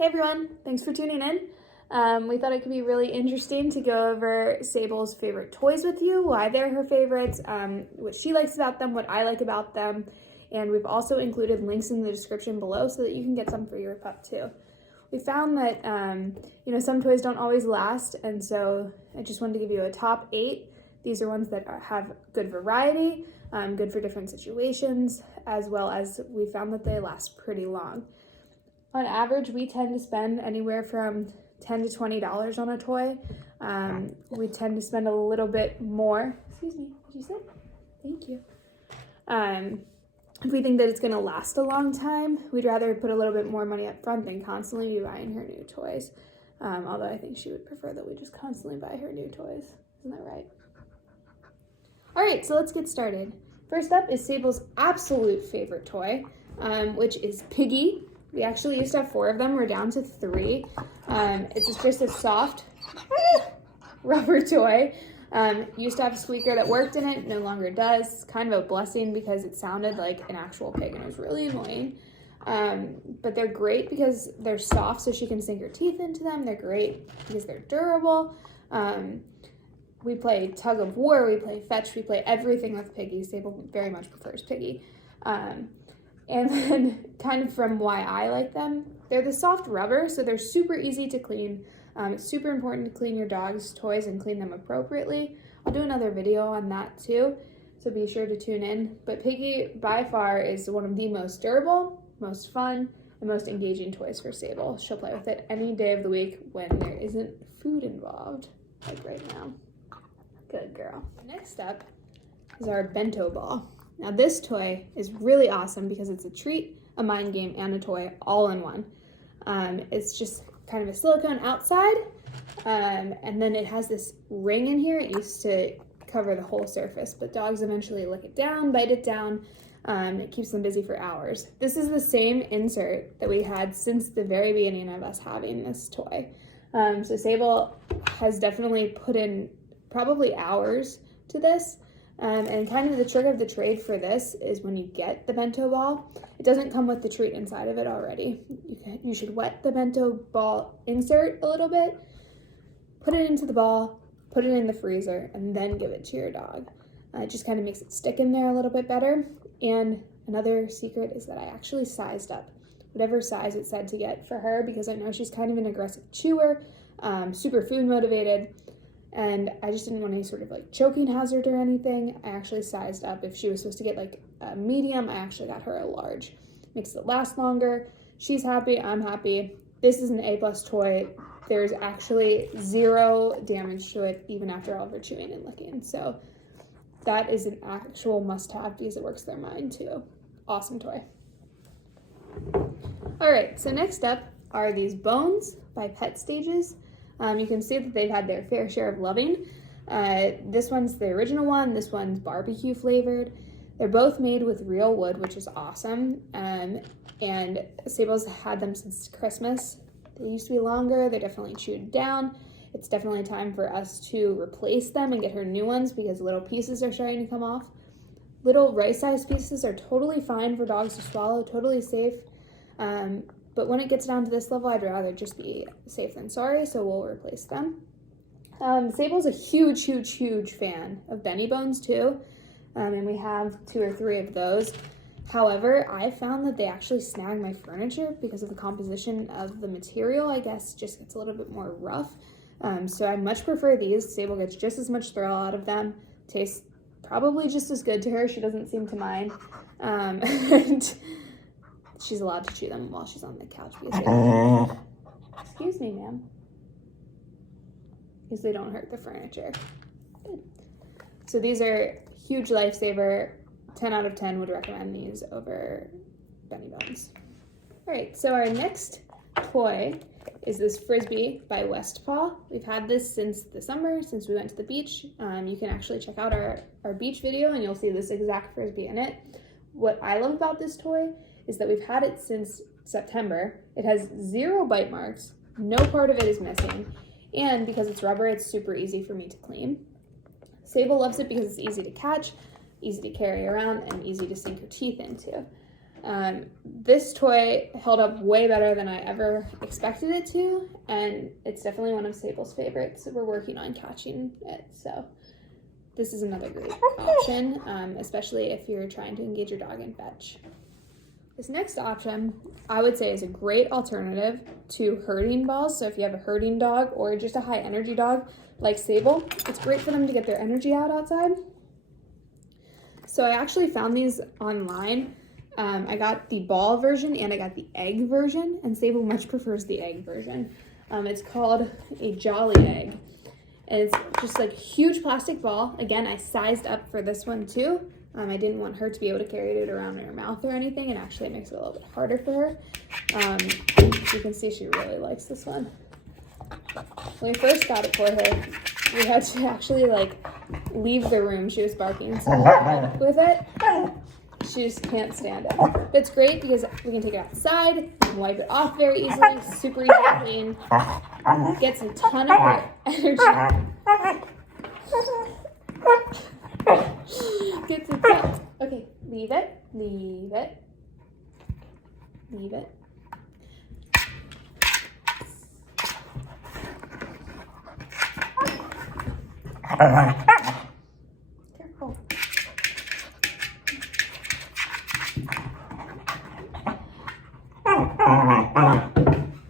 Hey everyone, thanks for tuning in. We thought it could be really interesting to go over Sable's favorite toys with you, why they're her favorites, what she likes about them, what I like about them, and we've also included links in the description below so that you can get some for your pup too. We found that some toys don't always last, and so I just wanted to give you a top 8. These are ones that have good variety, good for different situations, as well as we found that they last pretty long. On average, we tend to spend anywhere from $10 to $20 on a toy. We tend to spend a little bit more. Excuse me, what did you say? Thank you. If we think that it's going to last a long time, we'd rather put a little bit more money up front than constantly be buying her new toys. Although I think she would prefer that we just constantly buy her new toys. Isn't that right? All right, so let's get started. First up is Sable's absolute favorite toy, which is Piggy. We actually used to have 4 of them. We're down to 3. It's just a soft rubber toy. Used to have a squeaker that worked in it, no longer does. It's kind of a blessing because it sounded like an actual pig and it was really annoying. But they're great because they're soft so she can sink her teeth into them. They're great because they're durable. We play tug of war, we play fetch, we play everything with Piggy. Sable very much prefers Piggy. And then kind of from why I like them, they're the soft rubber, so they're super easy to clean. It's super important to clean your dog's toys and clean them appropriately. I'll do another video on that too, so be sure to tune in. But Piggy, by far, is one of the most durable, most fun, and most engaging toys for Sable. She'll play with it any day of the week when there isn't food involved, like right now. Good girl. Next up is our bento ball. Now this toy is really awesome because it's a treat, a mind game, and a toy all in one. It's just kind of a silicone outside, and then it has this ring in here. It used to cover the whole surface, but dogs eventually lick it down, bite it down. It keeps them busy for hours. This is the same insert that we had since the very beginning of us having this toy. So Sable has definitely put in probably hours to this. And kind of the trick of the trade for this is when you get the bento ball, it doesn't come with the treat inside of it already. You should wet the bento ball insert a little bit, put it into the ball, put it in the freezer, and then give it to your dog. It just kind of makes it stick in there a little bit better. And another secret is that I actually sized up whatever size it said to get for her because I know she's kind of an aggressive chewer, super food motivated. And I just didn't want any sort of like choking hazard or anything. I actually sized up. If she was supposed to get like a medium, I actually got her a large. Makes it last longer. She's happy, I'm happy. This is an A+ toy. There's actually 0 damage to it even after all of her chewing and licking. So that is an actual must-have because it works their mind too. Awesome toy. All right, so next up are these bones by Pet Stages. You can see that they've had their fair share of loving. This one's the original one. This one's barbecue flavored. They're both made with real wood, which is awesome. And Sable's had them since Christmas. They used to be longer. They're definitely chewed down. It's definitely time for us to replace them and get her new ones because little pieces are starting to come off. Little rice-sized pieces are totally fine for dogs to swallow, totally safe. But when it gets down to this level, I'd rather just be safe than sorry, so we'll replace them. Sable's a huge, huge, huge fan of Benny Bones too, and we have 2 or 3 of those. However, I found that they actually snag my furniture because of the composition of the material, I guess, just gets a little bit more rough. So I much prefer these. Sable gets just as much thrill out of them. Tastes probably just as good to her. She doesn't seem to mind. And she's allowed to chew them while she's on the couch. Excuse me, ma'am. Because they don't hurt the furniture. Good. So these are huge lifesaver. 10 out of 10 would recommend these over Benny Bones. All right, so our next toy is this Frisbee by Westpaw. We've had this since the summer, since we went to the beach. You can actually check out our beach video and you'll see this exact Frisbee in it. What I love about this toy is that we've had it since September. It has 0 bite marks, no part of it is missing, and because it's rubber, it's super easy for me to clean. Sable loves it because it's easy to catch, easy to carry around, and easy to sink her teeth into. This toy held up way better than I ever expected it to, and it's definitely one of Sable's favorites. We're working on catching it, so this is another great option, especially if you're trying to engage your dog in fetch. This next option, I would say, is a great alternative to herding balls. So if you have a herding dog or just a high energy dog like Sable, it's great for them to get their energy out outside. So I actually found these online. I got the ball version and I got the egg version, and Sable much prefers the egg version. It's called a Jolly Egg. And it's just like a huge plastic ball. Again, I sized up for this one too. I didn't want her to be able to carry it around in her mouth or anything, and actually it makes it a little bit harder for her. You can see she really likes this one. When we first got it for her, we had to actually like leave the room. She was barking so hard with it. She just can't stand it. But it's great because we can take it outside, we can wipe it off very easily, super easy to clean, gets a ton of her energy. Gets a ton. Okay, leave it, leave it, leave it. Careful.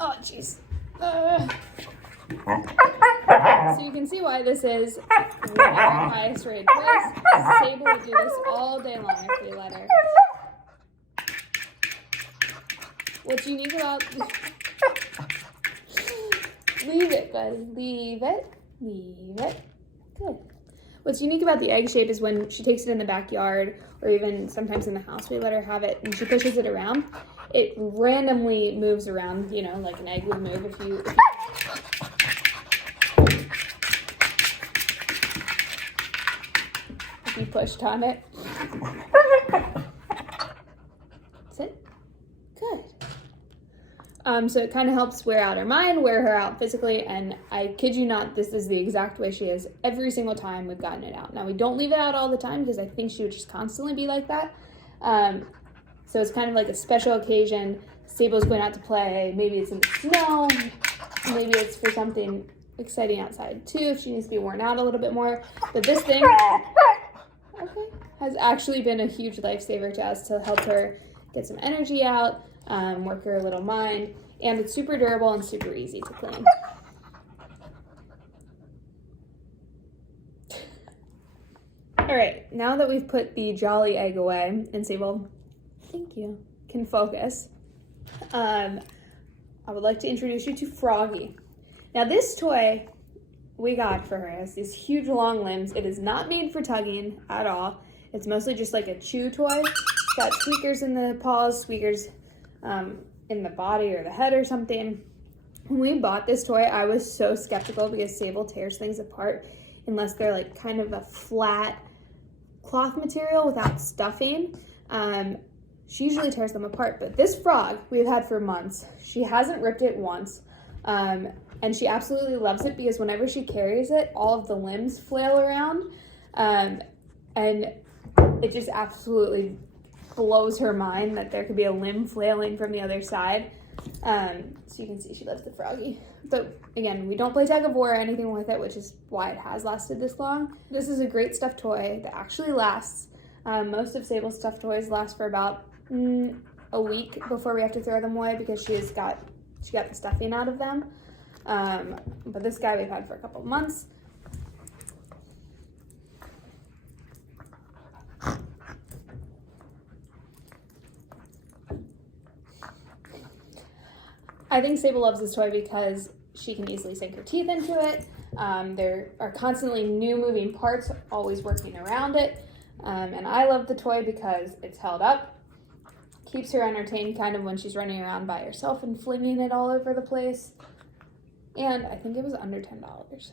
Oh, jeez. So you can see why this is one of our highest rated toys. Sable would do this all day long if we let her. What's unique about... Leave it, buddy. Leave it. Leave it. Good. What's unique about the egg shape is when she takes it in the backyard or even sometimes in the house, we let her have it and she pushes it around. It randomly moves around, you know, like an egg would move if you pushed on it. Sit. Good. So it kind of helps wear out her mind, wear her out physically, and I kid you not, this is the exact way she is every single time we've gotten it out. Now, we don't leave it out all the time because I think she would just constantly be like that. So it's kind of like a special occasion. Sable's going out to play. Maybe it's in the snow. Maybe it's for something exciting outside too, if she needs to be worn out a little bit more. But this thing has actually been a huge lifesaver to us to help her get some energy out, work her little mind, and it's super durable and super easy to clean. All right, now that we've put the Jolly Egg away and Sable, thank you, can focus, I would like to introduce you to Froggy. Now this toy we got for her has these huge long limbs. It is not made for tugging at all. It's mostly just like a chew toy. It's got squeakers in the paws, squeakers in the body or the head or something. When we bought this toy, I was so skeptical because Sable tears things apart unless they're like kind of a flat cloth material without stuffing. She usually tears them apart, but this frog we've had for months. She hasn't ripped it once, and she absolutely loves it because whenever she carries it, all of the limbs flail around, and it just absolutely blows her mind that there could be a limb flailing from the other side. So you can see she loves the Froggy. But again, we don't play tug of war or anything with it, which is why it has lasted this long. This is a great stuffed toy that actually lasts. Most of Sable's stuffed toys last for about a week before we have to throw them away because she got the stuffing out of them. But this guy we've had for a couple of months. I think Sable loves this toy because she can easily sink her teeth into it. There are constantly new moving parts always working around it. And I love the toy because it's held up, keeps her entertained kind of when she's running around by herself and flinging it all over the place. And I think it was under $10.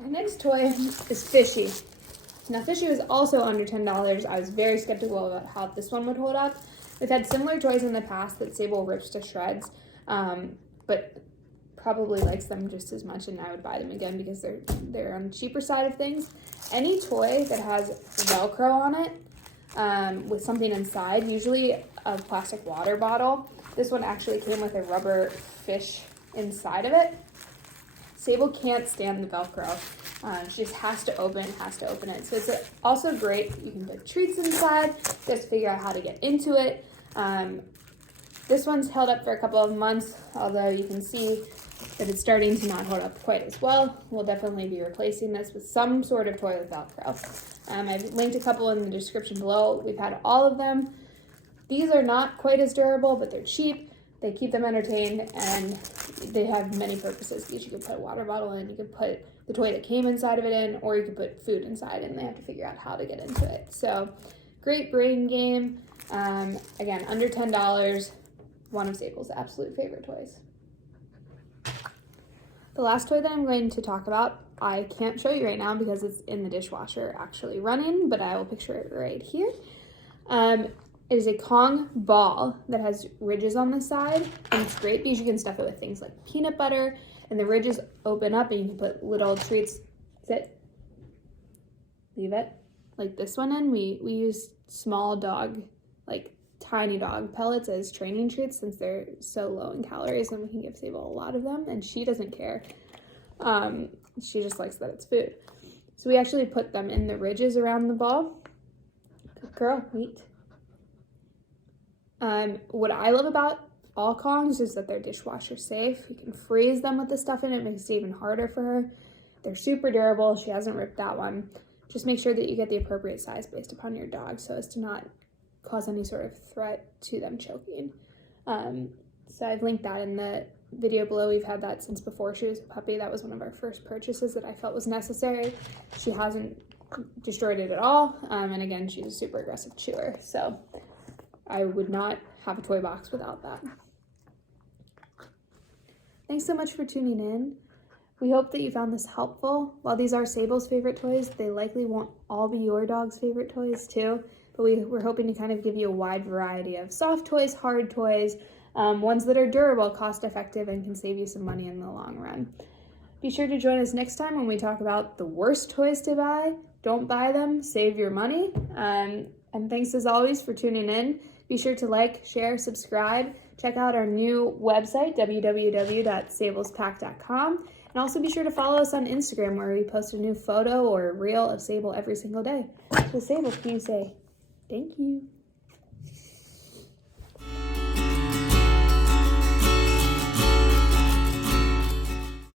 Our next toy is Fishy. Now Fishy was also under $10. I was very skeptical about how this one would hold up. We've had similar toys in the past that Sable rips to shreds, but probably likes them just as much, and I would buy them again because they're on the cheaper side of things. any toy that has Velcro on it with something inside, usually a plastic water bottle. This one actually came with a rubber fish inside of it. Sable can't stand the Velcro. She just has to open it. So it's also great. You can put treats inside, just figure out how to get into it. This one's held up for a couple of months, although you can see that it's starting to not hold up quite as well. We'll definitely be replacing this with some sort of toy with Velcro. I've linked a couple in the description below. We've had all of them. These are not quite as durable, but they're cheap. They keep them entertained, and they have many purposes because you could put a water bottle in, you could put the toy that came inside of it in, or you could put food inside, and they have to figure out how to get into it. So great brain game. Again, under $10, one of Sable's absolute favorite toys. The last toy that I'm going to talk about, I can't show you right now because it's in the dishwasher actually running, but I will picture it right here. It is a Kong ball that has ridges on the side, and it's great because you can stuff it with things like peanut butter, and the ridges open up and you can put little treats. Sit. Leave it. Like this one in, we use small dog, like tiny dog pellets as training treats since they're so low in calories, and we can give Sable a lot of them, and she doesn't care. She just likes that it's food. So we actually put them in the ridges around the ball. Good girl, wait. What I love about all Kongs is that they're dishwasher safe. You can freeze them with the stuff in it, makes it even harder for her. They're super durable. She hasn't ripped that one. Just make sure that you get the appropriate size based upon your dog so as to not cause any sort of threat to them choking. So I've linked that in the video below. We've had that since before she was a puppy. That was one of our first purchases that I felt was necessary. She hasn't destroyed it at all. And again, she's a super aggressive chewer. So I would not have a toy box without that. Thanks so much for tuning in. We hope that you found this helpful. While these are Sable's favorite toys, they likely won't all be your dog's favorite toys too. But we're hoping to kind of give you a wide variety of soft toys, hard toys, ones that are durable, cost-effective, and can save you some money in the long run. Be sure to join us next time when we talk about the worst toys to buy. Don't buy them, save your money. And thanks as always for tuning in. Be sure to like, share, subscribe. Check out our new website, www.sablespack.com. And also be sure to follow us on Instagram where we post a new photo or reel of Sable every single day. So Sable, can you say thank you?